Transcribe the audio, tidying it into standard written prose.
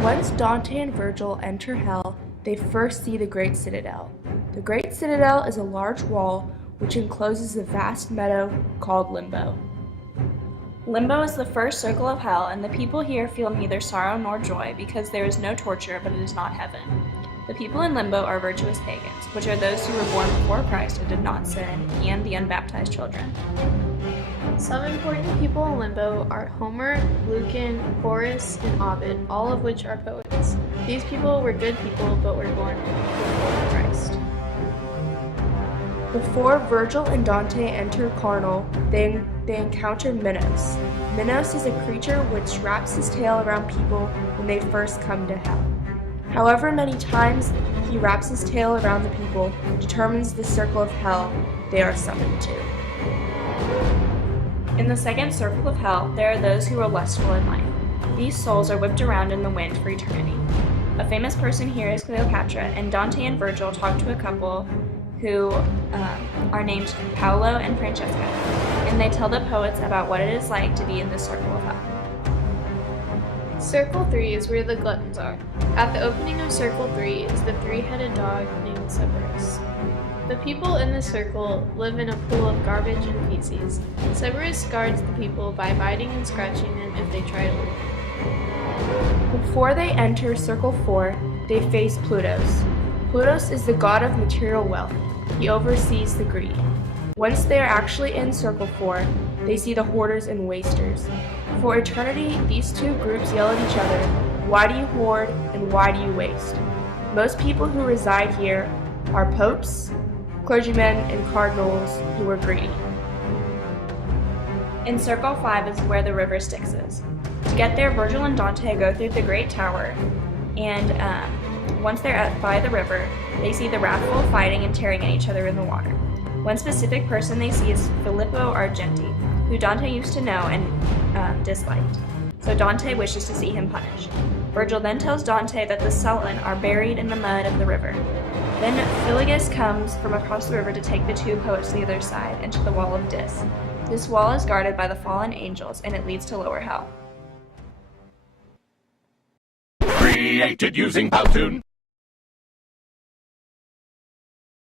Once Dante and Virgil enter Hell, they first see the Great Citadel. The Great Citadel is a large wall which encloses a vast meadow called Limbo. Limbo is the first circle of hell, and the people here feel neither sorrow nor joy because there is no torture, but it is not heaven. The people in Limbo are virtuous pagans, which are those who were born before Christ and did not sin, and the unbaptized children. Some important people in Limbo are Homer, Lucan, Horace, and Ovid, all of which are poets. These people were good people, but were born before Christ. Before Virgil and Dante enter Carnal, they encounter Minos. Minos is a creature which wraps his tail around people when they first come to Hell. However many times he wraps his tail around the people determines the circle of Hell they are summoned to. In the second circle of hell, there are those who are lustful in life. These souls are whipped around in the wind for eternity. A famous person here is Cleopatra, and Dante and Virgil talk to a couple who are named Paolo and Francesca, and they tell the poets about what it is like to be in this circle of hell. Circle 3 is where the gluttons are. At the opening of Circle 3 is the three-headed dog named Cerberus. The people in the circle live in a pool of garbage and feces. Cerberus guards the people by biting and scratching them if they try to leave. Before they enter Circle 4, they face Plutos. Plutos is the god of material wealth. He oversees the greedy. Once they are actually in Circle 4, they see the hoarders and wasters. For eternity, these two groups yell at each other, "Why do you hoard and why do you waste?" Most people who reside here are popes, clergymen, and cardinals who are greedy. In Circle 5 is where the river Styx is. To get there, Virgil and Dante go through the Great Tower, and once they're by the river, they see the wrathful fighting and tearing at each other in the water. One specific person they see is Filippo Argenti, who Dante used to know and disliked, so Dante wishes to see him punished. Virgil then tells Dante that the Sultan are buried in the mud of the river. Then Philigus comes from across the river to take the two poets to the other side and to the wall of Dis. This wall is guarded by the fallen angels, and it leads to lower hell. Created using Powtoon.